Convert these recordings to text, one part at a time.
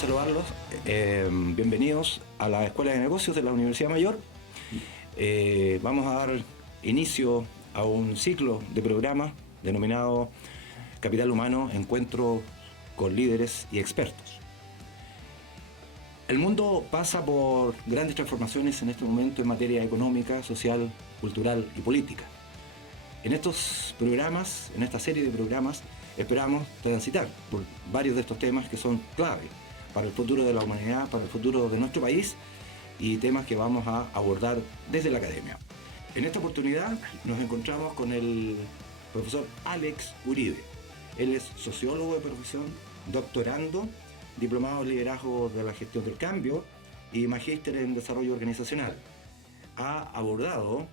saludarlos. Bienvenidos a la Escuela de Negocios de la Universidad Mayor. Vamos a dar inicio a un ciclo de programas denominado Capital Humano, Encuentro con líderes y expertos. El mundo pasa por grandes transformaciones en este momento en materia económica, social, cultural y política. En estos programas, en esta serie de programas, esperamos transitar por varios de estos temas que son clave para el futuro de la humanidad, para el futuro de nuestro país y temas que vamos a abordar desde la academia. En esta oportunidad nos encontramos con el profesor Alex Uribe. Él es sociólogo de profesión, doctorando, diplomado en liderazgo de la gestión del cambio y magíster en desarrollo organizacional. Ha abordado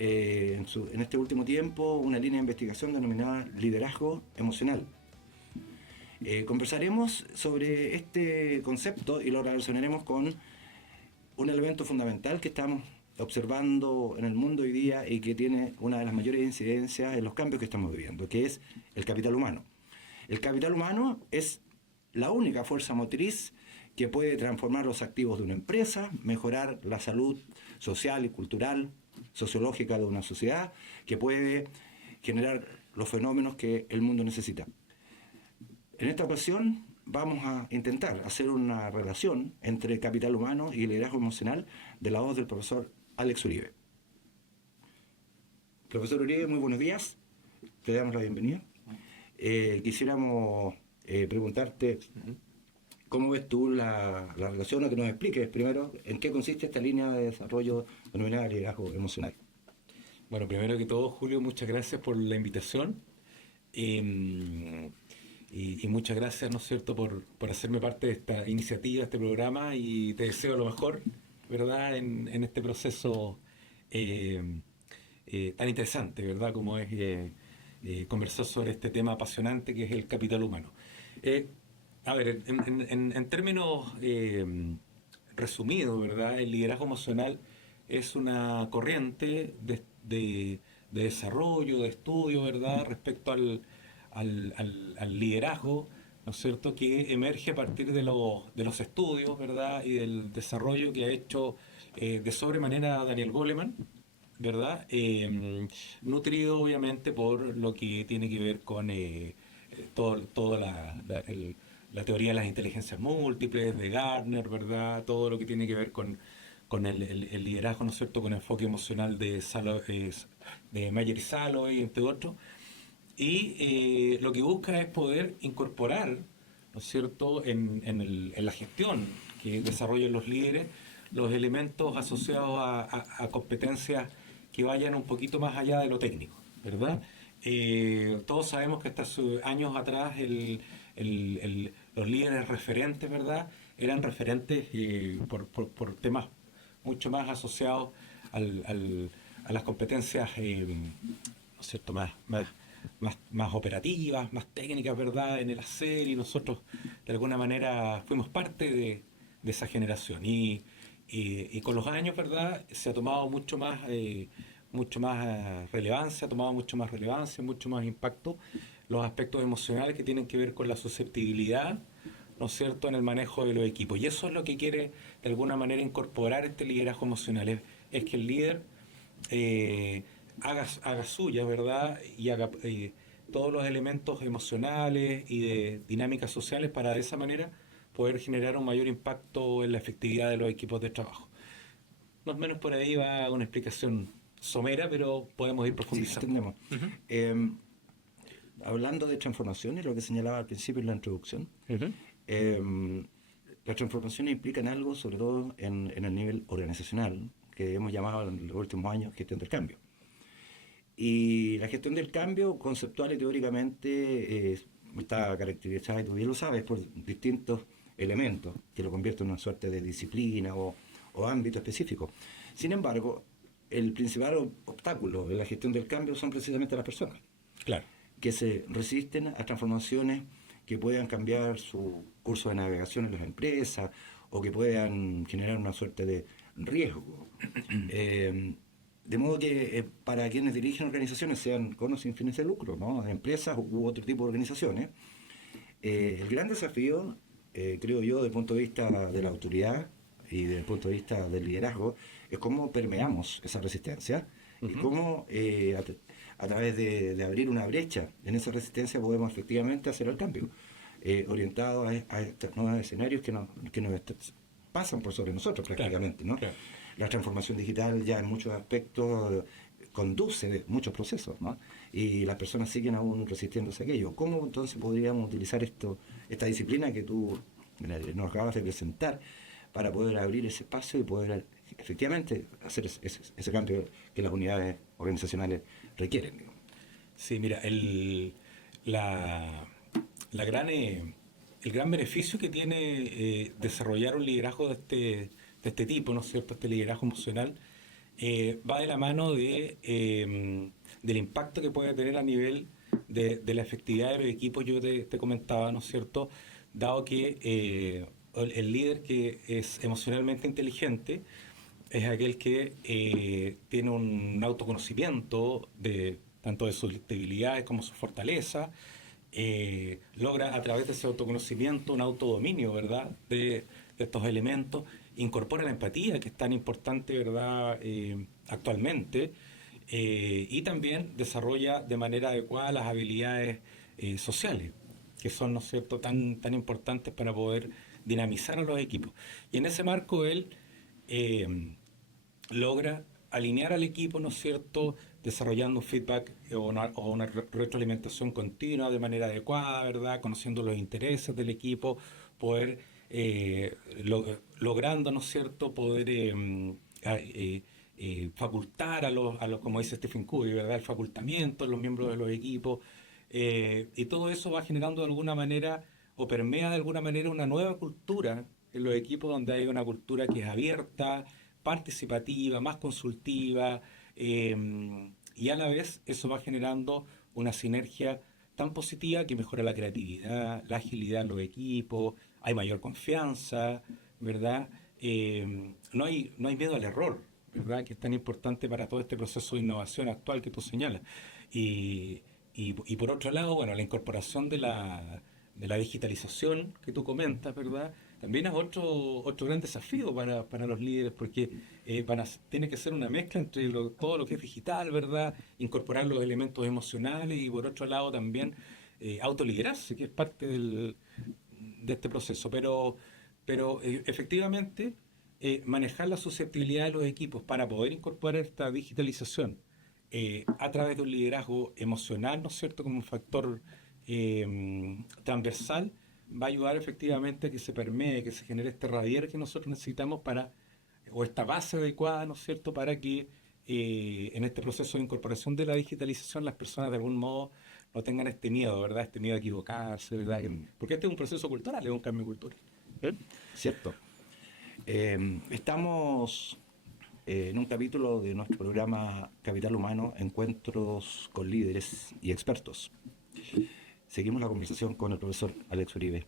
en este último tiempo una línea de investigación denominada liderazgo emocional. Conversaremos sobre este concepto y lo relacionaremos con un elemento fundamental que estamos observando en el mundo hoy día y que tiene una de las mayores incidencias en los cambios que estamos viviendo, que es el capital humano. El capital humano es la única fuerza motriz que puede transformar los activos de una empresa, mejorar la salud social y cultural, sociológica de una sociedad, que puede generar los fenómenos que el mundo necesita. En esta ocasión vamos a intentar hacer una relación entre capital humano y liderazgo emocional de la voz del profesor Alex Uribe. Profesor Uribe, muy buenos días. Te damos la bienvenida. Quisiéramos preguntarte cómo ves tú la relación, o que nos expliques primero en qué consiste esta línea de desarrollo denominada liderazgo emocional. Bueno, primero que todo, Julio, muchas gracias por la invitación y muchas gracias, ¿no es cierto?, por hacerme parte de esta iniciativa, este programa, y te deseo lo mejor, ¿verdad?, en este proceso tan interesante, ¿verdad?, como es conversar sobre este tema apasionante que es el capital humano. A ver, en términos resumidos, ¿verdad?, el liderazgo emocional es una corriente de desarrollo, de estudio, ¿verdad?, respecto al liderazgo, ¿no es cierto?, que emerge a partir de los estudios, ¿verdad?, y del desarrollo que ha hecho de sobremanera Daniel Goleman, ¿verdad?, nutrido obviamente por lo que tiene que ver con toda la teoría de las inteligencias múltiples de Gardner, ¿verdad?, todo lo que tiene que ver con el liderazgo, ¿no es cierto?, con enfoque emocional de Mayer y Salovey, entre otros. Y lo que busca es poder incorporar, ¿no es cierto?, en la gestión que desarrollan los líderes, los elementos asociados a competencias que vayan un poquito más allá de lo técnico, ¿verdad? Todos sabemos que hasta años atrás los líderes referentes, ¿verdad?, eran referentes por temas mucho más asociados a las competencias, ¿no es cierto?, más operativas, más técnicas, ¿verdad?, en el hacer, y nosotros de alguna manera fuimos parte de esa generación y con los años, ¿verdad?, se ha tomado mucho más relevancia, mucho más impacto los aspectos emocionales que tienen que ver con la susceptibilidad, ¿no es cierto?, en el manejo de los equipos, y eso es lo que quiere de alguna manera incorporar este liderazgo emocional, es que el líder haga suya, ¿verdad?, y haga todos los elementos emocionales y de dinámicas sociales para de esa manera poder generar un mayor impacto en la efectividad de los equipos de trabajo. Más o menos por ahí va una explicación somera, pero podemos ir profundizando. Sí, entendemos. Hablando de transformaciones, lo que señalaba al principio en la introducción, las transformaciones implican algo, sobre todo en el nivel organizacional, que hemos llamado en los últimos años gestión del cambio. Y la gestión del cambio, conceptual y teóricamente, está caracterizada, y tú bien lo sabes, por distintos elementos que lo convierten en una suerte de disciplina o ámbito específico. Sin embargo, el principal obstáculo en la gestión del cambio son precisamente las personas. Claro. Que se resisten a transformaciones que puedan cambiar su curso de navegación en las empresas o que puedan generar una suerte de riesgo. De modo que para quienes dirigen organizaciones, sean con o sin fines de lucro, ¿no?, empresas u otro tipo de organizaciones, el gran desafío creo yo, desde el punto de vista de la autoridad y desde el punto de vista del liderazgo, es cómo permeamos esa resistencia y cómo a través de abrir una brecha en esa resistencia podemos efectivamente hacer el cambio, orientado a estos nuevos escenarios que nos pasan por sobre nosotros prácticamente, ¿no? Claro. La transformación digital ya en muchos aspectos conduce muchos procesos, ¿no? Y las personas siguen aún resistiéndose a aquello. ¿Cómo entonces podríamos utilizar esta disciplina que tú nos acabas de presentar para poder abrir ese espacio y poder efectivamente hacer ese cambio que las unidades organizacionales requieren? Sí, mira, la, la gran, el gran beneficio que tiene desarrollar un liderazgo de este tipo, ¿no es cierto? Este liderazgo emocional, va de la mano del impacto que puede tener a nivel de la efectividad de los equipos. Yo te comentaba, ¿no es cierto? Dado que el líder que es emocionalmente inteligente es aquel que tiene un autoconocimiento tanto de sus debilidades como sus fortalezas, logra a través de ese autoconocimiento un autodominio, ¿verdad?, de estos elementos, incorpora la empatía, que es tan importante, ¿verdad?, actualmente, y también desarrolla de manera adecuada las habilidades sociales, que son, ¿no es cierto?, tan importantes para poder dinamizar a los equipos. Y en ese marco él logra alinear al equipo, ¿no es cierto?, desarrollando un feedback o una retroalimentación continua de manera adecuada, ¿verdad?, conociendo los intereses del equipo, poder logrando, ¿no es cierto?, poder facultar a los, como dice Stephen Covey, ¿verdad?, el facultamiento de los miembros de los equipos, y todo eso va generando de alguna manera, o permea de alguna manera, una nueva cultura en los equipos, donde hay una cultura que es abierta, participativa, más consultiva, y a la vez eso va generando una sinergia tan positiva que mejora la creatividad, la agilidad en los equipos, hay mayor confianza, ¿verdad? No hay miedo al error, ¿verdad?, que es tan importante para todo este proceso de innovación actual que tú señalas. Y por otro lado, bueno, la incorporación de la digitalización que tú comentas, ¿verdad?, también es otro gran desafío para los líderes, porque tiene que ser una mezcla entre todo lo que es digital, ¿verdad?, incorporar los elementos emocionales y por otro lado también autoliderarse, que es parte de este proceso. Pero efectivamente, manejar la susceptibilidad de los equipos para poder incorporar esta digitalización a través de un liderazgo emocional, ¿no es cierto?, como un factor transversal, va a ayudar efectivamente a que se permee, que se genere este radier que nosotros necesitamos o esta base adecuada, ¿no es cierto?, para que en este proceso de incorporación de la digitalización las personas de algún modo no tengan este miedo, ¿verdad?, este miedo a equivocarse, ¿verdad? Porque este es un proceso cultural, es un cambio cultural. Cierto. Estamos en un capítulo de nuestro programa Capital Humano, Encuentros con Líderes y Expertos. Seguimos la conversación con el profesor Alex Uribe.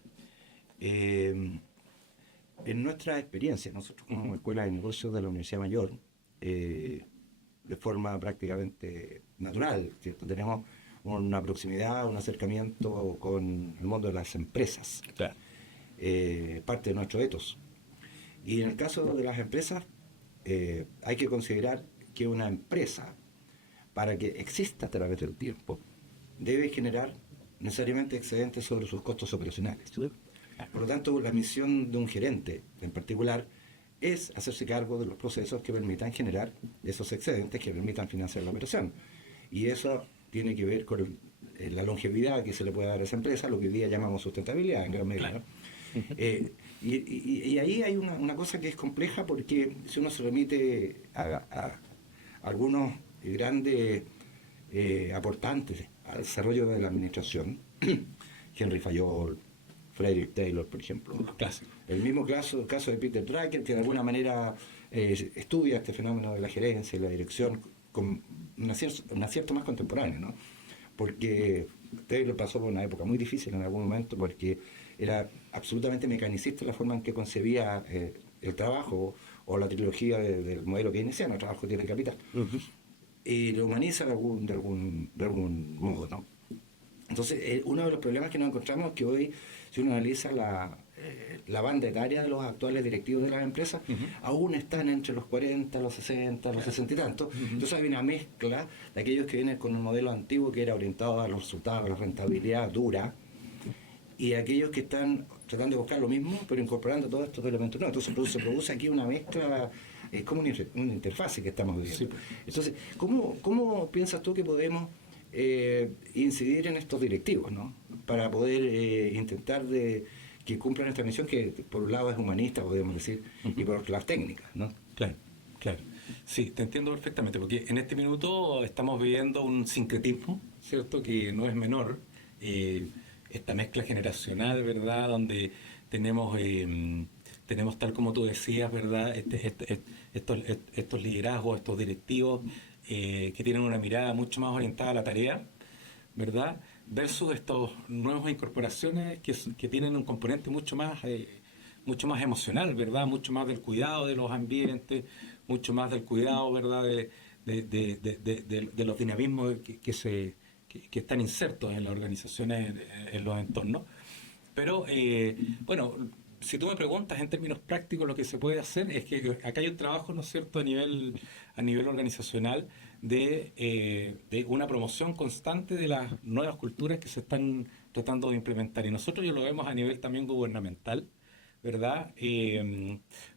En nuestra experiencia, nosotros como Escuela de Negocios de la Universidad Mayor, de forma prácticamente natural, ¿cierto?, tenemos una proximidad, un acercamiento con el mundo de las empresas. Claro. Parte de nuestro ethos. Y en el caso de las empresas, hay que considerar que una empresa, para que exista a través del tiempo, debe generar necesariamente excedentes sobre sus costos operacionales. Por lo tanto, la misión de un gerente en particular es hacerse cargo de los procesos que permitan generar esos excedentes que permitan financiar la operación. Y eso tiene que ver con la longevidad que se le puede dar a esa empresa, lo que hoy día llamamos sustentabilidad en gran medida. Claro. Y ahí hay una cosa que es compleja, porque si uno se remite a algunos grandes aportantes al desarrollo de la administración, Henry Fayol, Frederick Taylor, por ejemplo. Clásico. El mismo caso de Peter Drucker, que de alguna manera estudia este fenómeno de la gerencia y la dirección con un acierto más contemporáneo, ¿no? Porque Taylor pasó por una época muy difícil en algún momento, porque era absolutamente mecanicista la forma en que concebía el trabajo, o la trilogía del modelo keynesiano, el trabajo tiene capital. Y lo humaniza de algún modo, ¿no? Entonces, uno de los problemas que nos encontramos es que hoy, si uno analiza la banda etaria de los actuales directivos de las empresas aún están entre los 40, los 60, los 60 y tantos. Entonces hay una mezcla de aquellos que vienen con un modelo antiguo que era orientado a los resultados, a la rentabilidad dura, y aquellos que están tratando de buscar lo mismo, pero incorporando todos estos elementos nuevos. Entonces se produce aquí una mezcla, es como una interfase que estamos viviendo. Sí. Entonces, ¿cómo piensas tú que podemos incidir en estos directivos, ¿no? Para poder intentar que cumplan esta misión que por un lado es humanista, podemos decir, y por otro lado es técnica, ¿no? Claro, claro. Sí, te entiendo perfectamente, porque en este minuto estamos viviendo un sincretismo, ¿cierto?, que no es menor. Esta mezcla generacional, ¿verdad?, donde tenemos, tal como tú decías, ¿verdad?, estos liderazgos, estos directivos que tienen una mirada mucho más orientada a la tarea, ¿verdad?, versus estos nuevas incorporaciones que tienen un componente mucho más emocional, ¿verdad?, mucho más del cuidado de los ambientes, mucho más del cuidado, ¿verdad?, de los dinamismos que están insertos en las organizaciones, en los entornos. Pero, bueno, si tú me preguntas en términos prácticos, lo que se puede hacer es que acá hay un trabajo, ¿no es cierto?, a nivel organizacional de una promoción constante de las nuevas culturas que se están tratando de implementar. Y nosotros ya lo vemos a nivel también gubernamental, ¿verdad?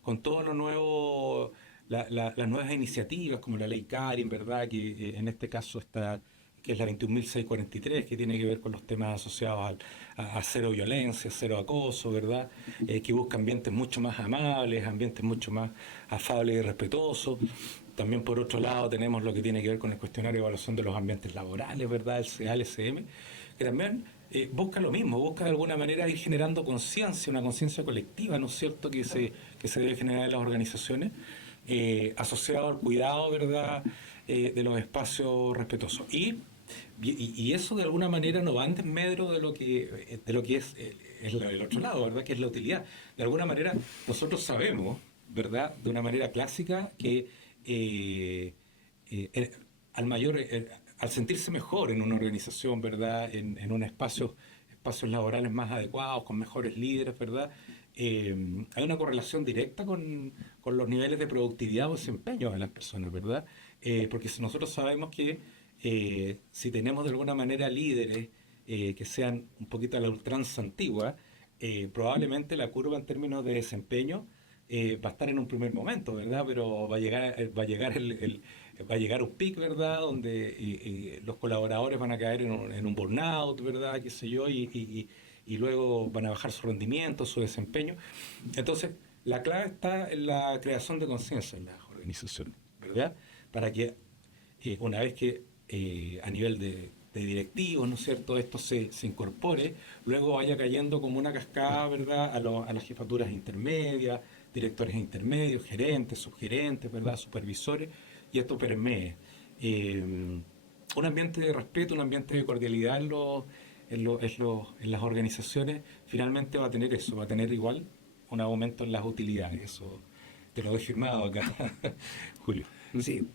Con todo lo nuevo, las nuevas iniciativas como la ley Karin, ¿verdad?, que en este caso está, que es la 21.643, que tiene que ver con los temas asociados a cero violencia, cero acoso, ¿verdad?, que busca ambientes mucho más amables, ambientes mucho más afables y respetuosos. También, por otro lado, tenemos lo que tiene que ver con el cuestionario de evaluación de los ambientes laborales, ¿verdad?, el CALSM, que también busca lo mismo, busca de alguna manera ir generando conciencia, una conciencia colectiva, ¿no es cierto?, que se debe generar en las organizaciones, asociado al cuidado, ¿verdad?, de los espacios respetuosos. Y eso de alguna manera no va en desmedro de lo que es el otro lado, ¿verdad?, que es la utilidad. De alguna manera nosotros sabemos, ¿verdad?, de una manera clásica que al sentirse mejor en una organización, ¿verdad?, en un espacios laborales más adecuados, con mejores líderes, ¿verdad?, hay una correlación directa con los niveles de productividad o desempeño de las personas, ¿verdad? Porque si nosotros sabemos que si tenemos de alguna manera líderes que sean un poquito a la ultranza antigua, probablemente la curva en términos de desempeño va a estar en un primer momento, ¿verdad? Pero va a llegar un pic, ¿verdad?, donde los colaboradores van a caer en un burnout, ¿verdad?, qué sé yo, y luego van a bajar su rendimiento, su desempeño. Entonces, la clave está en la creación de conciencia en las organizaciones, ¿verdad? Para que una vez que a nivel de directivos, ¿no es cierto?, esto se incorpore, luego vaya cayendo como una cascada, ¿verdad?, a las jefaturas intermedias, directores intermedios, gerentes, subgerentes, ¿verdad?, supervisores, y esto permee un ambiente de respeto, un ambiente de cordialidad en las organizaciones. Finalmente va a tener eso, va a tener igual un aumento en las utilidades. Eso te lo he firmado acá, Julio. Sí,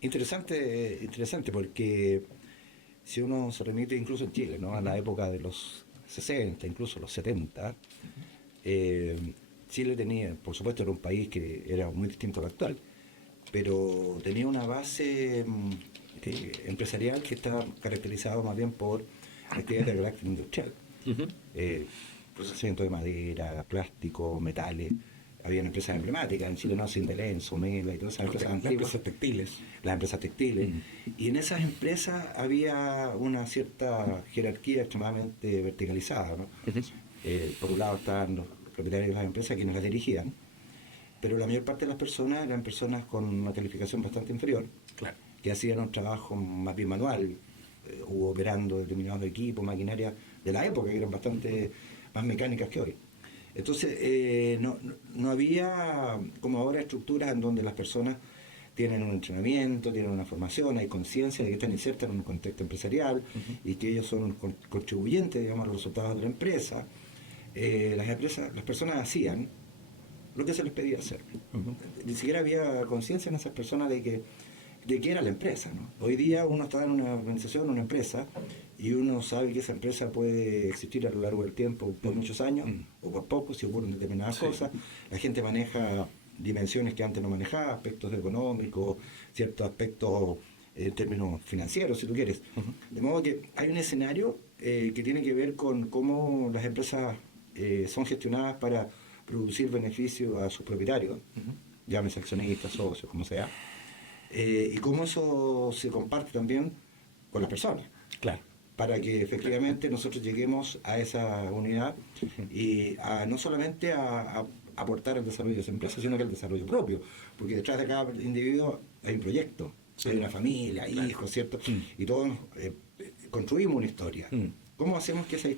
interesante porque si uno se remite incluso en Chile, ¿no?, a la época de los 60, incluso los 70, Chile tenía, por supuesto, era un país que era muy distinto al actual, pero tenía una base empresarial que estaba caracterizado más bien por actividades de carácter industrial. Procesamiento de madera, plástico, metales. Había empresas emblemáticas en Chile, ¿no?, Sindelén, Somela y todas esas empresas antiguas. Las empresas textiles. Y en esas empresas había una cierta jerarquía extremadamente verticalizada, ¿no? Por un lado estaban los propietarios de las empresas quienes las dirigían, pero la mayor parte de las personas eran personas con una calificación bastante inferior, Claro. que hacían un trabajo más bien manual, o operando determinados equipos, maquinaria de la época, que eran bastante más mecánicas que hoy. Entonces, no había, como ahora, estructuras en donde las personas tienen un entrenamiento, tienen una formación, hay conciencia de que están insertas en un contexto empresarial y que ellos son contribuyentes, digamos, a los resultados de la empresa. Las personas hacían lo que se les pedía hacer. Ni siquiera había conciencia en esas personas de qué era la empresa, ¿no? Hoy día uno está en una organización, una empresa, y uno sabe que esa empresa puede existir a lo largo del tiempo por muchos años o por poco si ocurren determinadas cosas. La gente maneja dimensiones que antes no manejaba, aspectos económicos, ciertos aspectos en términos financieros, si tú quieres. De modo que hay un escenario que tiene que ver con cómo las empresas son gestionadas para producir beneficios a sus propietarios, llámese accionistas, socios, como sea, y cómo eso se comparte también con las personas. Claro. Para que efectivamente nosotros lleguemos a esa unidad y no solamente a aportar al desarrollo de esa empresa, sino que al desarrollo propio, porque detrás de cada individuo hay un proyecto, hay una familia, hay hijos, ¿cierto? Y todos construimos una historia. ¿Cómo hacemos que esa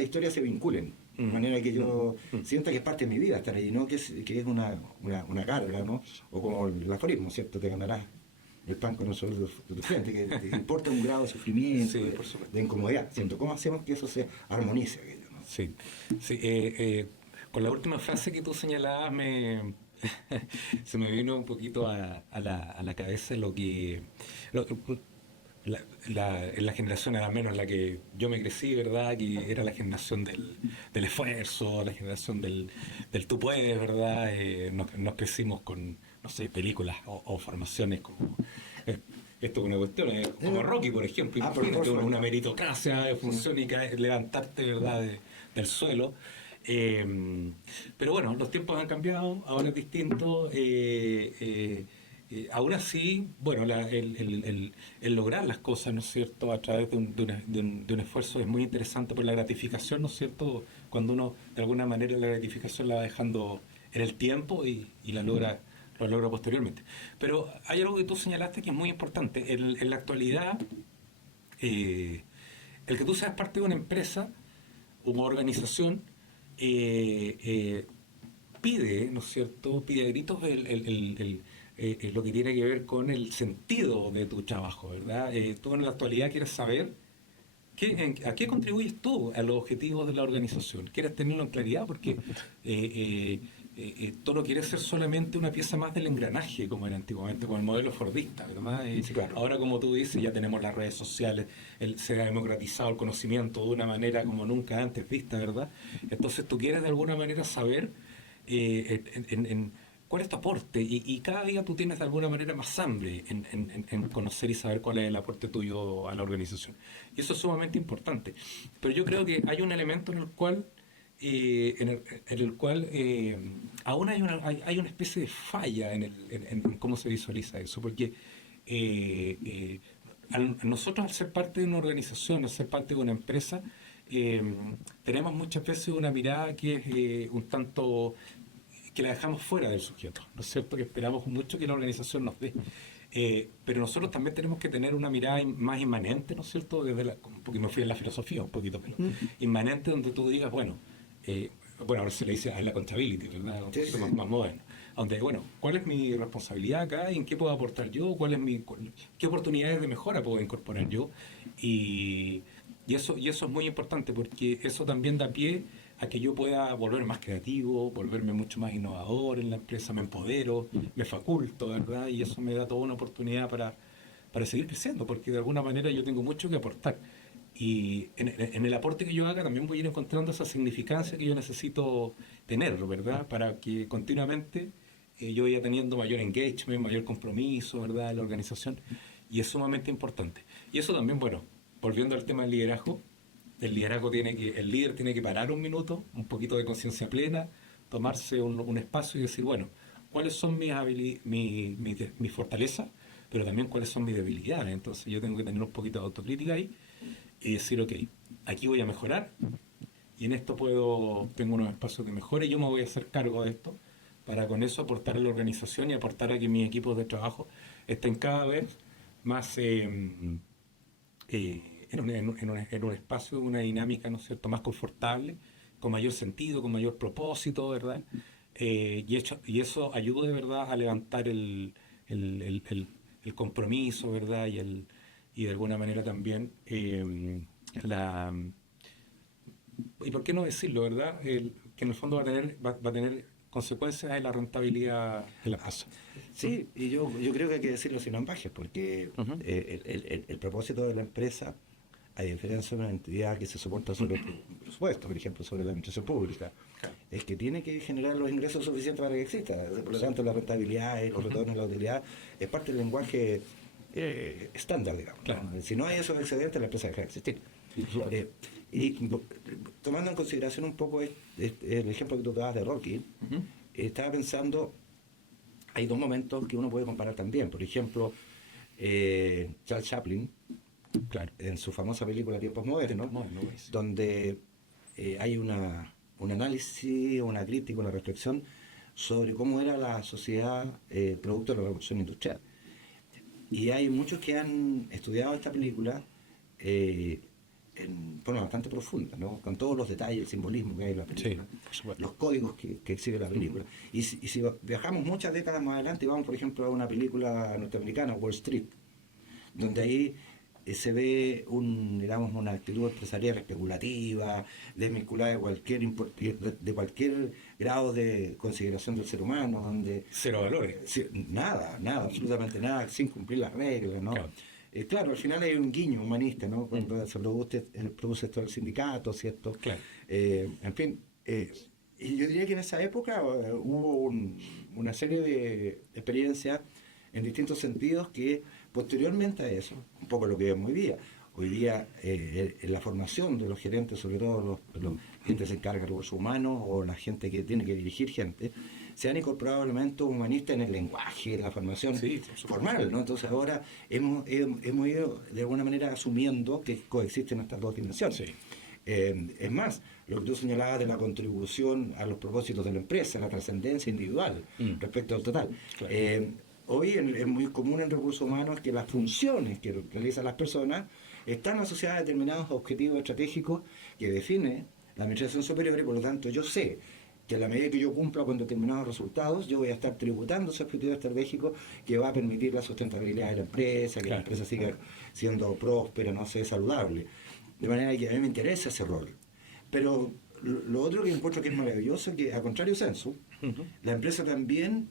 historia se vinculen? De manera que yo sienta que es parte de mi vida estar allí, no que es una carga, ¿no? O como el aforismo, ¿cierto? Te ganarás el pan con el sol de tu frente, que te importa un grado de sufrimiento, de incomodidad, ¿cierto? ¿Cómo hacemos que eso se armonice? ¿No? Sí, sí. Con la última frase que tú señalabas se me vino un poquito a la cabeza lo que... en la generación, al menos la que yo me crecí, ¿verdad? Que era la generación del esfuerzo, la generación del tú puedes, ¿verdad? Nos crecimos con, no sé, películas o formaciones como... esto es una cuestión, como Rocky, por ejemplo, imagínate una meritocracia de función y levantarte, ¿verdad? Del suelo. Pero bueno, los tiempos han cambiado, ahora es distinto. Aún así, bueno, el lograr las cosas, ¿no es cierto?, a través de un esfuerzo es muy interesante por la gratificación, ¿no es cierto?, cuando uno, de alguna manera, la gratificación la va dejando en el tiempo y lo logra posteriormente. Pero hay algo que tú señalaste que es muy importante. En la actualidad, el que tú seas parte de una empresa, una organización, pide, ¿no es cierto?, pide a gritos lo que tiene que ver con el sentido de tu trabajo, ¿verdad? Tú en la actualidad quieres saber a qué contribuyes tú a los objetivos de la organización. Quieres tenerlo en claridad porque tú no quieres ser solamente una pieza más del engranaje como era antiguamente con el modelo fordista, ¿verdad? Sí, claro. Ahora, como tú dices, ya tenemos las redes sociales, se ha democratizado el conocimiento de una manera como nunca antes vista, ¿verdad? Entonces tú quieres de alguna manera saber cuál es tu aporte y cada día tú tienes de alguna manera más hambre en conocer y saber cuál es el aporte tuyo a la organización. Y eso es sumamente importante. Pero yo creo que hay un elemento en el cual aún hay una especie de falla en cómo se visualiza eso, porque nosotros al ser parte de una organización, al ser parte de una empresa, tenemos muchas veces una mirada que es un tanto que la dejamos fuera del sujeto, ¿no es cierto? Que esperamos mucho que la organización nos dé. Pero nosotros también tenemos que tener una mirada más inmanente, ¿no es cierto? Porque me fui a la filosofía un poquito, pero inmanente donde tú digas, bueno, ahora se le dice a la accountability, ¿verdad? Un poquito más moderno. Donde, bueno, ¿cuál es mi responsabilidad acá? ¿En qué puedo aportar yo? ¿Qué oportunidades de mejora puedo incorporar yo? Y eso es muy importante porque eso también da pie a que yo pueda volver más creativo, volverme mucho más innovador en la empresa, me empodero, me faculto, ¿verdad? Y eso me da toda una oportunidad para seguir creciendo, porque de alguna manera yo tengo mucho que aportar. Y en el aporte que yo haga también voy a ir encontrando esa significancia que yo necesito tener, ¿verdad? Para que continuamente yo vaya teniendo mayor engagement, mayor compromiso, ¿verdad? En la organización. Y es sumamente importante. Y eso también, bueno, volviendo al tema del liderazgo, el líder tiene que parar un minuto, un poquito de conciencia plena, tomarse un espacio y decir, bueno, ¿cuáles son mis fortalezas? Pero también cuáles son mis debilidades. Entonces yo tengo que tener un poquito de autocrítica ahí y decir, ok, aquí voy a mejorar y en esto tengo unos espacios de mejora y yo me voy a hacer cargo de esto para con eso aportar a la organización y aportar a que mis equipos de trabajo estén cada vez más en un espacio, una dinámica, ¿no es cierto?, más confortable, con mayor sentido, con mayor propósito, ¿verdad? Y eso ayuda de verdad a levantar el compromiso, ¿verdad? Y de alguna manera también y por qué no decirlo, ¿verdad? Que en el fondo va a tener consecuencias en la rentabilidad de la casa. Sí, y yo creo que hay que decirlo sin ambajes, porque el propósito de la empresa a diferencia de una entidad que se soporta sobre el presupuesto, por ejemplo, sobre la administración pública, es que tiene que generar los ingresos suficientes para que exista. Por lo tanto, la rentabilidad y los retornos de la utilidad es parte del lenguaje estándar, digamos. Claro. Si no hay esos excedentes, la empresa deja de existir. Y tomando en consideración un poco el ejemplo que tú dabas de Rocky, estaba pensando, hay dos momentos que uno puede comparar también. Por ejemplo, Charles Chaplin, Claro. en su famosa película Tiempos Modernos, donde hay un análisis, una crítica, una reflexión sobre cómo era la sociedad producto de la revolución industrial. Y hay muchos que han estudiado esta película en forma bastante profunda, ¿no? Con todos los detalles, el simbolismo que hay en la película, los códigos que exhibe la película. Y si viajamos muchas décadas más adelante y vamos, por ejemplo, a una película norteamericana, Wall Street, donde ahí se ve una actitud empresarial especulativa, desvinculada de cualquier grado de consideración del ser humano, donde Cero valores. nada, absolutamente nada, sin cumplir las reglas, ¿no? Claro. Claro, al final hay un guiño humanista, ¿no? Cuando se produce esto del sindicato, ¿cierto? Claro. En fin, y yo diría que en esa época hubo una serie de experiencias en distintos sentidos que posteriormente a eso, un poco lo que vemos hoy día en la formación de los gerentes, sobre todo los gente que se encarga de recursos humanos o la gente que tiene que dirigir gente, se han incorporado elementos humanistas en el lenguaje, en la formación formal, ¿no? Entonces ahora hemos ido de alguna manera asumiendo que coexisten estas dos dimensiones. Sí. Es más, lo que tú señalabas de la contribución a los propósitos de la empresa, la trascendencia individual respecto al total. Claro. Hoy es muy común en recursos humanos que las funciones que realizan las personas están asociadas a determinados objetivos estratégicos que define la administración superior, y por lo tanto yo sé que a la medida que yo cumpla con determinados resultados, yo voy a estar tributando ese objetivo estratégico que va a permitir la sustentabilidad de la empresa, que la empresa siga siendo próspera, no sé, saludable. De manera que a mí me interesa ese rol. Pero lo otro que encuentro que es maravilloso es que, a contrario censo, la empresa también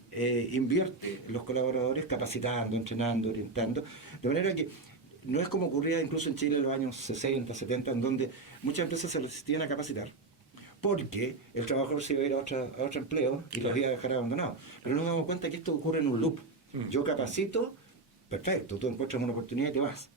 invierte en los colaboradores capacitando, entrenando, orientando, de manera que no es como ocurría incluso en Chile en los años 60, 70, en donde muchas empresas se resistían a capacitar porque el trabajador se iba a ir a otro empleo y los iba a dejar abandonados. Pero nos damos cuenta que esto ocurre en un loop. Yo capacito, perfecto, tú encuentras una oportunidad y te vas.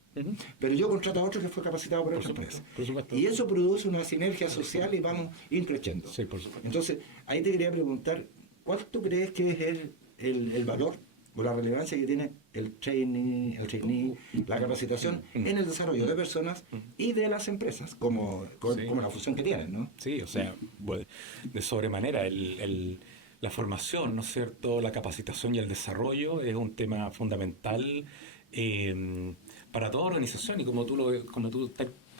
Pero yo contrato a otro que fue capacitado por otra empresa. Y eso produce una sinergia social y vamos increciendo. Sí, entonces, ahí te quería preguntar, ¿cuál tú crees que es el valor o la relevancia que tiene el trainee, la capacitación en el desarrollo de personas y de las empresas, como la función que tienen, ¿no? Sí, o sea, bueno, de sobremanera, la formación, ¿no es cierto?, la capacitación y el desarrollo es un tema fundamental para toda organización, y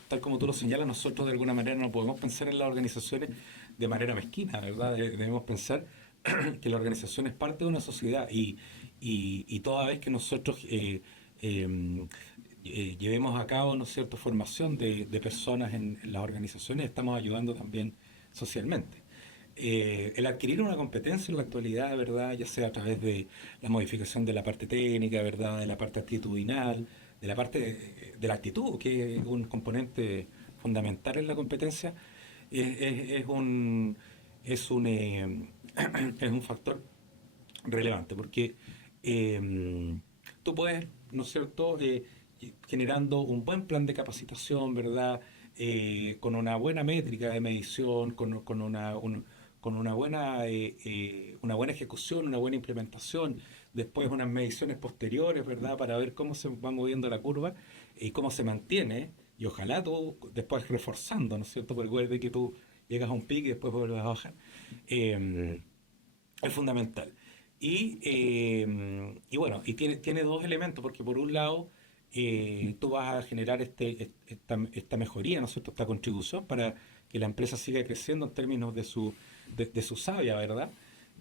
tal como tú lo señalas, nosotros de alguna manera no podemos pensar en las organizaciones de manera mezquina, ¿verdad? Debemos pensar que la organización es parte de una sociedad y toda vez que nosotros llevemos a cabo, ¿no es cierto?, formación de personas en las organizaciones, estamos ayudando también socialmente. El adquirir una competencia en la actualidad, ¿verdad?, ya sea a través de la modificación de la parte técnica, ¿verdad?, de la parte actitudinal, de la parte de la actitud, que es un componente fundamental en la competencia, es un factor relevante, porque tú puedes, ¿no es cierto?, generando un buen plan de capacitación, ¿verdad?, con una buena métrica de medición, con una buena ejecución, una buena implementación, después unas mediciones posteriores, ¿verdad?, para ver cómo se va moviendo la curva y cómo se mantiene, y ojalá tú después reforzando, ¿no es cierto?, porque recuerde que tú llegas a un pico y después vuelves a bajar. Es fundamental. Y bueno, y tiene dos elementos, porque por un lado tú vas a generar esta mejoría, ¿no es cierto?, esta contribución para que la empresa siga creciendo en términos de su savia, ¿verdad?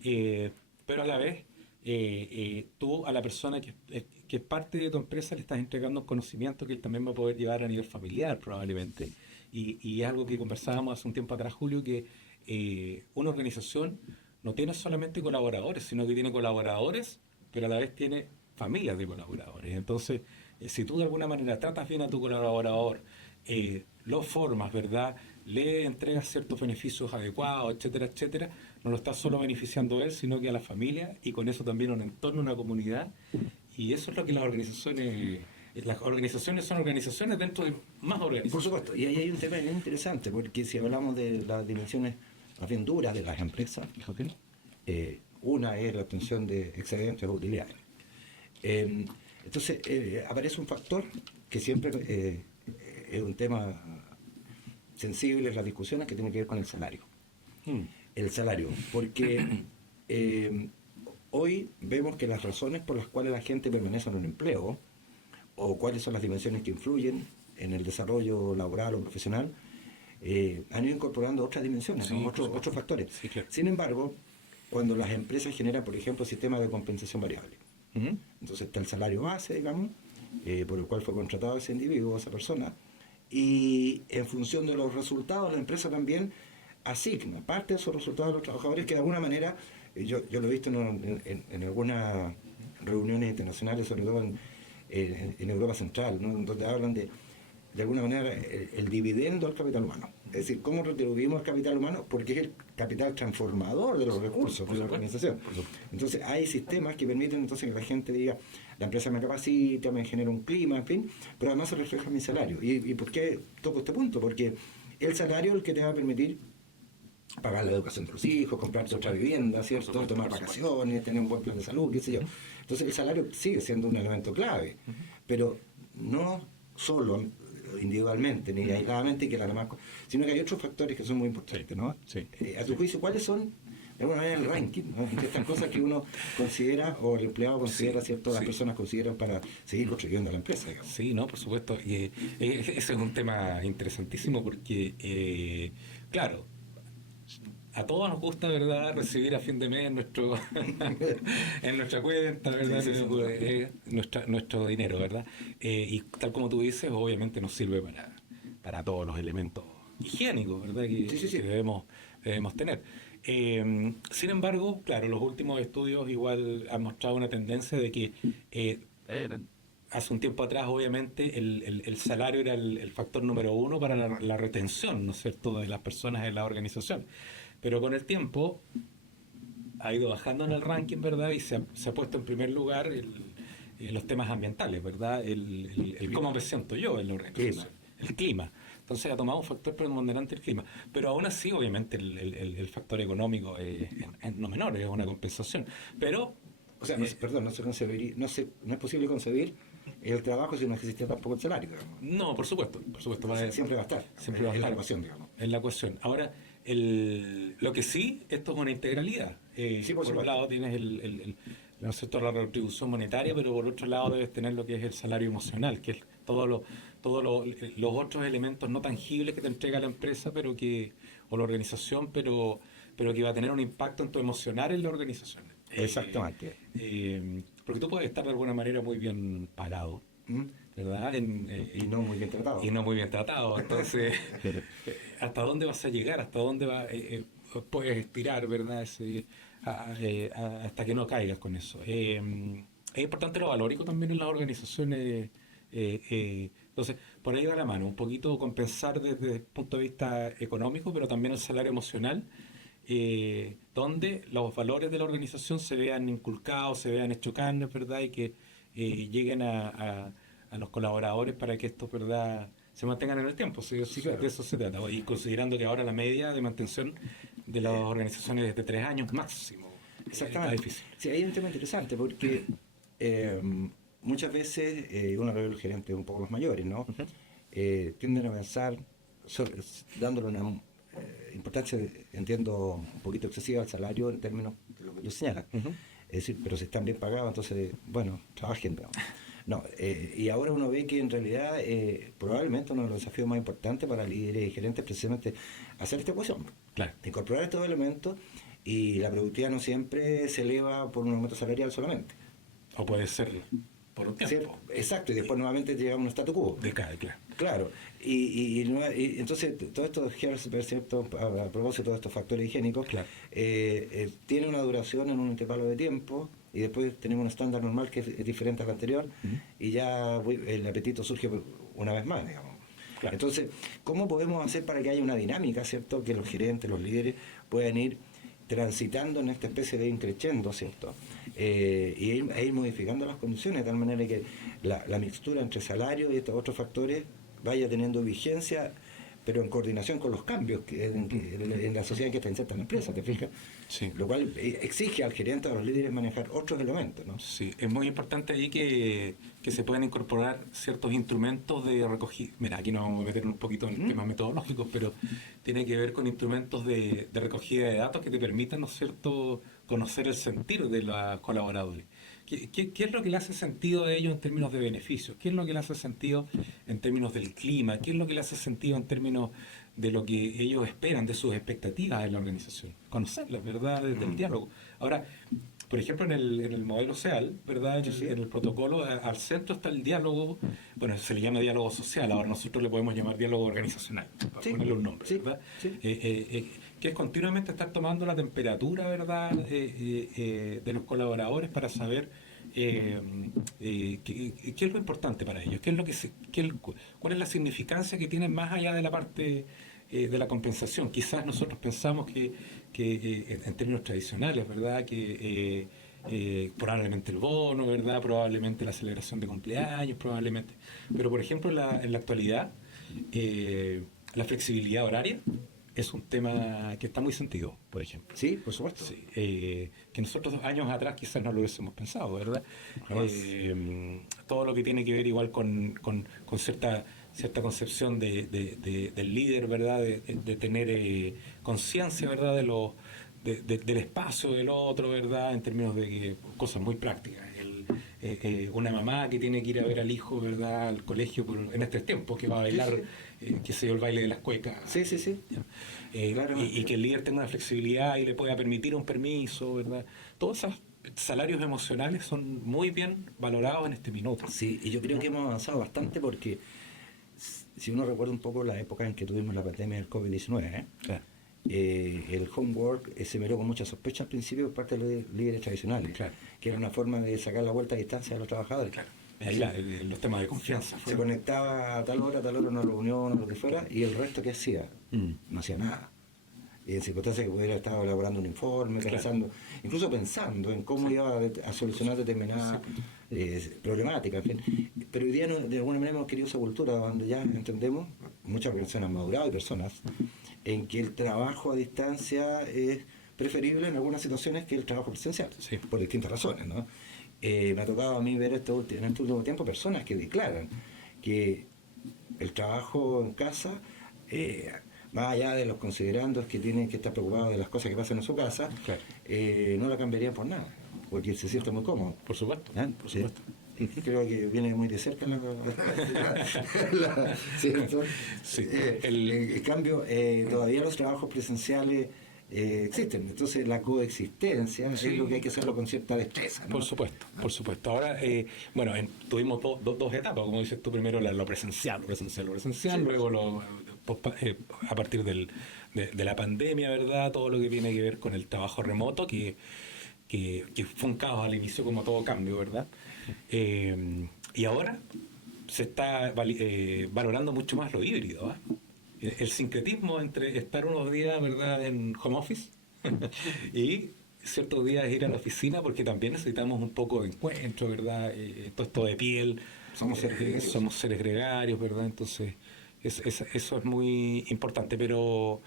Pero a la vez tú a la persona que es parte de tu empresa le estás entregando un conocimiento que él también va a poder llevar a nivel familiar probablemente. Y es algo que conversábamos hace un tiempo atrás, Julio, que una organización no tiene solamente colaboradores, sino que tiene colaboradores, pero a la vez tiene familias de colaboradores. Entonces, si tú de alguna manera tratas bien a tu colaborador, lo formas, ¿verdad? Le entregas ciertos beneficios adecuados, etcétera, etcétera, no lo está solo beneficiando él, sino que a la familia y con eso también un entorno, una comunidad. Y eso es lo que las organizaciones son organizaciones dentro de más organizaciones. Por supuesto, y ahí hay un tema bien interesante, porque si hablamos de las dimensiones más bien duras de las empresas, una es la obtención de excedentes o utilidades. Entonces, aparece un factor que siempre es un tema sensible en las discusiones, que tiene que ver con el salario. El salario, porque hoy vemos que las razones por las cuales la gente permanece en un empleo, o cuáles son las dimensiones que influyen en el desarrollo laboral o profesional, han ido incorporando otras dimensiones, Sí, ¿no? otros factores. Sí, claro. Sin embargo, cuando las empresas generan, por ejemplo, sistemas de compensación variable, entonces está el salario base, digamos, por el cual fue contratado ese individuo, esa persona, y en función de los resultados, la empresa también asigna parte de esos resultados a los trabajadores, que de alguna manera, yo lo he visto en algunas reuniones internacionales, sobre todo en Europa Central, ¿no? Donde hablan de alguna manera el dividendo al capital humano. Es decir, cómo retribuimos al capital humano, porque es el capital transformador de los recursos de la organización. Entonces hay sistemas que permiten entonces que la gente diga, la empresa me capacita, me genera un clima, en fin, pero además se refleja en mi salario. ¿Y por qué toco este punto? Porque el salario es el que te va a permitir pagar la educación de los hijos, comprarse otra vivienda, ¿cierto? Tomar vacaciones, tener un buen plan de salud, qué sé yo. Entonces el salario sigue siendo un elemento clave, pero no solo individualmente ni aisladamente, que la demás, sino que hay otros factores que son muy importantes, ¿no? Sí. A tu juicio, ¿cuáles son, de alguna manera, el ranking, ¿no? De estas cosas que uno considera, o el empleado considera, ¿cierto? Las personas consideran para seguir construyendo la empresa, digamos. Sí, no, por supuesto. Y ese es un tema interesantísimo porque, claro, a todos nos gusta, ¿verdad?, recibir a fin de mes en nuestra cuenta, ¿verdad? Sí, Nuestro dinero, ¿verdad? Y tal como tú dices, obviamente nos sirve para todos los elementos higiénicos, ¿verdad?, que debemos tener. Sin embargo, claro, los últimos estudios igual han mostrado una tendencia de que hace un tiempo atrás, obviamente, el salario era el factor número uno para la retención, ¿no es cierto?, de las personas en la organización. Pero con el tiempo ha ido bajando en el ranking, ¿verdad? Y se ha puesto en primer lugar los temas ambientales, ¿verdad? El cómo me siento yo en la organización. El clima. Entonces ha tomado un factor preponderante el clima. Pero aún así, obviamente, el factor económico es no menor, es una compensación. Pero... O sea, no es posible concebir el trabajo si no existe tampoco el salario, digamos. No, por supuesto. Siempre va a estar. Siempre va a estar. Es la ecuación, digamos. Es la ecuación. Ahora, lo que sí, esto es una integralidad. Sí, por un lado tienes ¿no es cierto?, la retribución monetaria, pero por otro lado debes tener lo que es el salario emocional, que es todos los otros elementos no tangibles que te entrega la empresa, o la organización, pero que va a tener un impacto en tu emocional en la organización. Exactamente. Porque tú puedes estar de alguna manera muy bien parado, ¿verdad? Y no muy bien tratado. Y no muy bien tratado. Entonces, ¿hasta dónde vas a llegar? ¿Hasta dónde puedes estirar, ¿verdad? Hasta que no caigas con eso. Es importante lo valórico también en las organizaciones. Entonces, por ahí va la mano, un poquito compensar desde el punto de vista económico, pero también el salario emocional, donde los valores de la organización se vean inculcados, se vean hechos carne, ¿verdad? Y que lleguen a los colaboradores para que estos, ¿verdad?, se mantengan en el tiempo. Sí, claro. De eso se trata. Y considerando que ahora la media de mantención de las organizaciones es de 3 años máximo. Exactamente. Está difícil. Sí, hay un tema interesante porque muchas veces uno ve a los gerentes un poco los mayores, ¿no? Tienden a pensar, dándole una importancia, entiendo, un poquito excesiva al salario en términos de lo que ellos señalan. Es decir, pero si están bien pagados, entonces, bueno, trabajen. No, y ahora uno ve que en realidad probablemente uno de los desafíos más importantes para líderes y gerentes es precisamente hacer esta ecuación. Claro. Incorporar estos elementos, y la productividad no siempre se eleva por un aumento salarial solamente. O puede ser por un tiempo. Exacto, y después nuevamente llegamos a un statu quo. Decae, claro. Claro, y entonces todo esto, ¿cierto?, a propósito de estos factores higiénicos, Claro. Tiene una duración en un intervalo de tiempo, y después tenemos un estándar normal que es diferente al anterior, y ya el apetito surge una vez más, digamos. Claro. Entonces, ¿cómo podemos hacer para que haya una dinámica, ¿cierto? Que los gerentes, los líderes puedan ir transitando en esta especie de increciendo, ¿cierto? E ir modificando las condiciones de tal manera que la mixtura entre salario y estos otros factores vaya teniendo vigencia, pero en coordinación con los cambios en la sociedad en que está inserta la empresa, ¿te fijas? Sí. Lo cual exige al gerente, a los líderes manejar otros elementos, ¿no? Sí, es muy importante ahí que se puedan incorporar ciertos instrumentos de recogida. Mira, aquí nos vamos a meter un poquito en temas metodológicos, pero tiene que ver con instrumentos de recogida de datos que te permitan, ¿no es cierto?, conocer el sentir de los colaboradores. ¿Qué es lo que le hace sentido de ellos en términos de beneficios? ¿Qué es lo que le hace sentido en términos del clima? ¿Qué es lo que le hace sentido en términos de lo que ellos esperan, de sus expectativas en la organización? Conocerlas, ¿verdad?, desde el diálogo. Ahora, por ejemplo, en el modelo SEAL, ¿verdad?, en el protocolo, al centro está el diálogo, bueno, se le llama diálogo social, ahora nosotros le podemos llamar diálogo organizacional, para ponerle un nombre, ¿verdad? Que es continuamente estar tomando la temperatura, ¿verdad?, de los colaboradores para saber qué es lo importante para ellos, cuál es la significancia que tienen más allá de la parte de la compensación. Quizás nosotros pensamos que en términos tradicionales, ¿verdad?, que probablemente el bono, ¿verdad?, probablemente la celebración de cumpleaños, probablemente. Pero, por ejemplo, en la actualidad, la flexibilidad horaria es un tema que está muy sentido, por ejemplo. Sí, por supuesto. Sí, que nosotros años atrás quizás no lo hubiésemos pensado, ¿verdad? Todo lo que tiene que ver igual con cierta concepción del líder, ¿verdad? De tener conciencia, ¿verdad?, del espacio del otro, ¿verdad?, en términos de cosas muy prácticas. Una mamá que tiene que ir a ver al hijo, ¿verdad?, al colegio en estos tiempos, que va a bailar, qué sé yo, el baile de las cuecas. Sí. Claro. Y que el líder tenga una flexibilidad y le pueda permitir un permiso, ¿verdad? Todos esos salarios emocionales son muy bien valorados en este minuto. Sí, y yo creo que hemos avanzado bastante porque si uno recuerda un poco la época en que tuvimos la pandemia del COVID-19, Claro. El homework se miró con mucha sospecha al principio por parte de los líderes tradicionales, Claro. que era una forma de sacar la vuelta a distancia de los trabajadores. Claro. Ahí los temas de confianza. Se conectaba a tal hora, una reunión o lo que fuera, y el resto que hacía, no hacía nada. Y en circunstancias que hubiera estado elaborando un informe, Claro. incluso pensando en cómo iba a solucionar determinadas problemáticas, en fin. Pero hoy día de alguna manera hemos querido esa cultura donde ya entendemos, muchas personas han madurado y personas, en que el trabajo a distancia es preferible en algunas situaciones que el trabajo presencial, por distintas razones, ¿no? Me ha tocado a mí ver en este último tiempo personas que declaran que el trabajo en casa, más allá de los considerandos que tienen que estar preocupados de las cosas que pasan en su casa, no la cambiarían por nada, porque se siente muy cómodo. Por supuesto. Por supuesto. Creo que viene muy de cerca ¿cierto? Sí. En cambio, todavía los trabajos presenciales existen, entonces la coexistencia es lo que hay que hacerlo con cierta destreza, ¿no? Por supuesto. Ahora, tuvimos dos etapas, como dices tú, primero lo presencial, luego a partir de la pandemia, ¿verdad?, todo lo que tiene que ver con el trabajo remoto, que fue un caos al inicio, como todo cambio, ¿verdad? Y ahora se está valorando mucho más lo híbrido, ¿eh? El sincretismo entre estar unos días, ¿verdad?, en home office y ciertos días ir a la oficina, porque también necesitamos un poco de encuentro, ¿verdad? Todo esto de piel, somos seres gregarios, ¿verdad? Entonces eso es muy importante, pero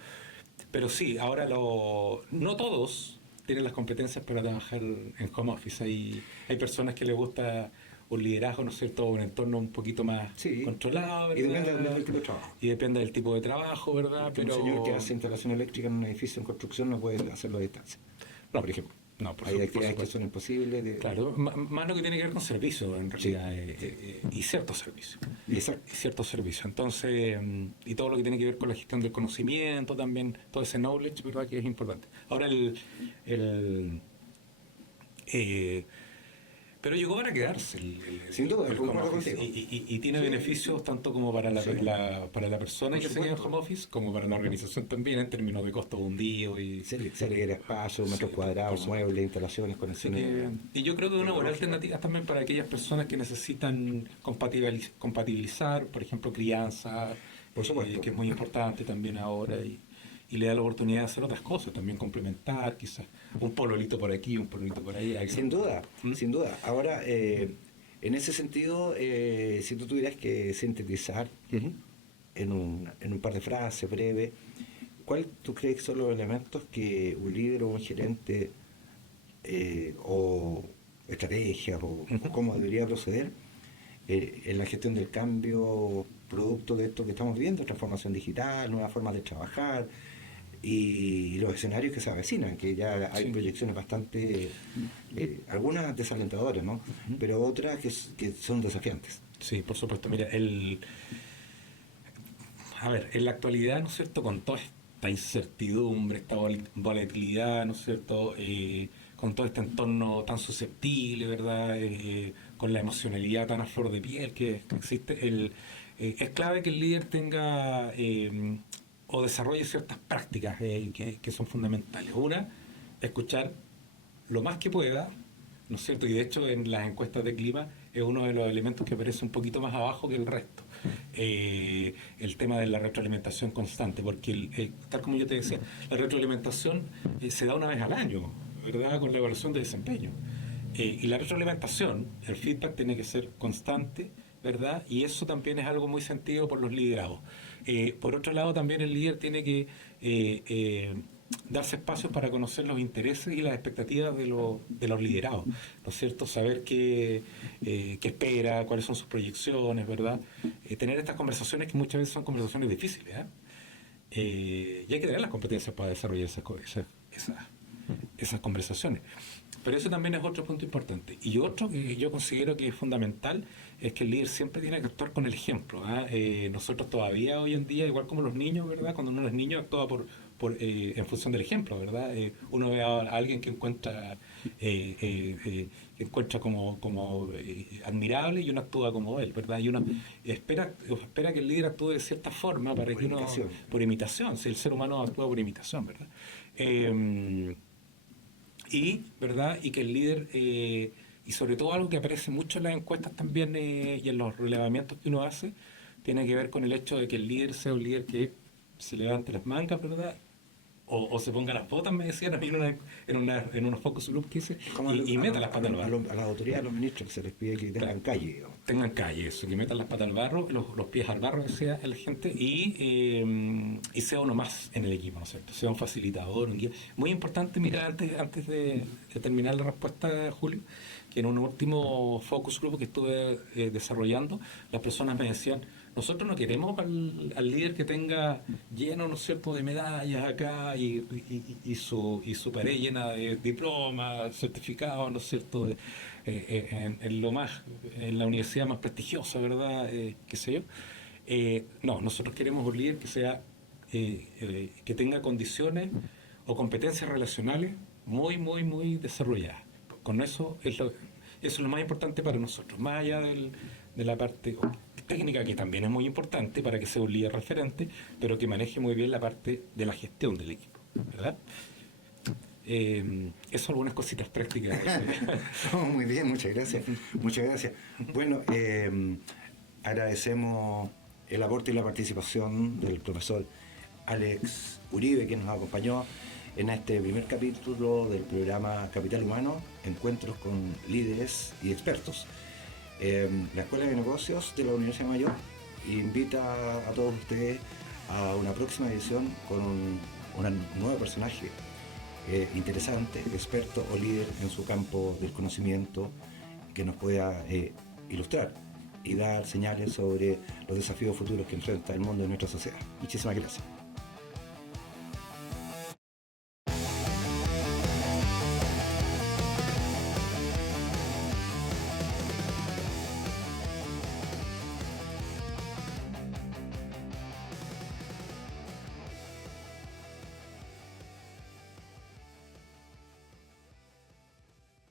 sí, ahora no todos tienen las competencias para trabajar en home office. Hay personas que les gusta un liderazgo, ¿no es cierto?, un entorno un poquito más controlado, ¿verdad? Y depende del tipo de trabajo. Y depende del tipo de trabajo, ¿verdad? Un señor que hace instalación eléctrica en un edificio en construcción no puede hacerlo a distancia. No, por ejemplo. Hay actividades que son imposibles. Claro, más lo que tiene que ver con servicios, en realidad, y ciertos servicios. Exacto. Y ciertos servicios. Entonces, y todo lo que tiene que ver con la gestión del conocimiento también, todo ese knowledge, ¿verdad?, que es importante. Ahora, pero llegó para quedarse sin duda, el home office, y tiene beneficios tanto como para la persona que se queda en home office, como para la organización también, en términos de costo hundido y se requiere espacio, metros cuadrados, muebles, instalaciones, conexiones. Y yo creo que es una buena alternativa también para aquellas personas que necesitan compatibilizar, por ejemplo, crianza, Por supuesto. que es muy importante también ahora y le da la oportunidad de hacer otras cosas, también complementar, quizás un pololito por aquí, un pololito por ahí. Sin duda, sin duda. Ahora, en ese sentido, si tú tuvieras que sintetizar en un par de frases breves, ¿cuál tú crees que son los elementos que un líder o un gerente o estrategias o cómo debería proceder en la gestión del cambio producto de esto que estamos viendo, transformación digital, nuevas formas de trabajar y los escenarios que se avecinan, que ya hay proyecciones bastante, algunas desalentadoras, ¿no? Pero otras que son desafiantes? Sí, por supuesto. Mira, a ver, en la actualidad, ¿no es cierto?, con toda esta incertidumbre, esta volatilidad, ¿no es cierto?, con todo este entorno tan susceptible, ¿verdad?, con la emocionalidad tan a flor de piel que existe, es clave que el líder tenga o desarrolle ciertas prácticas que son fundamentales. Una, escuchar lo más que pueda, ¿no es cierto? Y de hecho en las encuestas de clima es uno de los elementos que aparece un poquito más abajo que el resto. El tema de la retroalimentación constante, porque tal como yo te decía, la retroalimentación se da una vez al año, ¿verdad?, con la evaluación de desempeño. Y la retroalimentación, el feedback tiene que ser constante, ¿verdad? Y eso también es algo muy sentido por los liderados. Por otro lado, también el líder tiene que darse espacios para conocer los intereses y las expectativas de los liderados, ¿no es cierto? Saber qué espera, cuáles son sus proyecciones, ¿verdad? Tener estas conversaciones que muchas veces son conversaciones difíciles, y hay que tener las competencias para desarrollar esas conversaciones. Pero eso también es otro punto importante. Y otro que yo considero que es fundamental es que el líder siempre tiene que actuar con el ejemplo. Nosotros todavía hoy en día, igual como los niños, ¿verdad?, cuando uno es niño actúa en función del ejemplo, ¿verdad? Uno ve a alguien que encuentra como admirable y uno actúa como él, ¿verdad? Y uno espera que el líder actúe de cierta forma para que uno... Por imitación, si el ser humano actúa por imitación, ¿verdad? ¿Verdad? Y que el líder, y sobre todo algo que aparece mucho en las encuestas también y en los relevamientos que uno hace, tiene que ver con el hecho de que el líder sea un líder que se levante las mangas, ¿verdad? O se ponga las botas, me decían a mí en unos focus group que hice, y meta las patas al barro. A las autoridades, a los ministros, que se les pide que tengan calle, digamos. Tengan calle, eso, que metan las patas al barro, los pies al barro, decía la gente, y sea uno más en el equipo, ¿no es cierto? Sea un facilitador, un guía. Muy importante, mira, antes de terminar la respuesta, Julio, que en un último focus group que estuve desarrollando, las personas me decían: nosotros no queremos al líder que tenga lleno, ¿no es cierto?, de medallas acá y su pared llena de diplomas, certificados, ¿no es cierto?, en la universidad más prestigiosa, ¿verdad?, qué sé yo. No, nosotros queremos un líder que sea que tenga condiciones o competencias relacionales muy, muy, muy desarrolladas. Con eso eso es lo más importante para nosotros, más allá de la parte técnica, que también es muy importante para que sea un líder referente, pero que maneje muy bien la parte de la gestión del equipo, ¿verdad? Eso, algunas cositas prácticas. Muy bien, muchas gracias. Muchas gracias. Bueno, agradecemos el aporte y la participación del profesor Alex Uribe, que nos acompañó en este primer capítulo del programa Capital Humano, Encuentros con Líderes y Expertos. La Escuela de Negocios de la Universidad Mayor invita a todos ustedes a una próxima edición con un nuevo personaje interesante, experto o líder en su campo del conocimiento, que nos pueda ilustrar y dar señales sobre los desafíos futuros que enfrenta el mundo de nuestra sociedad. Muchísimas gracias.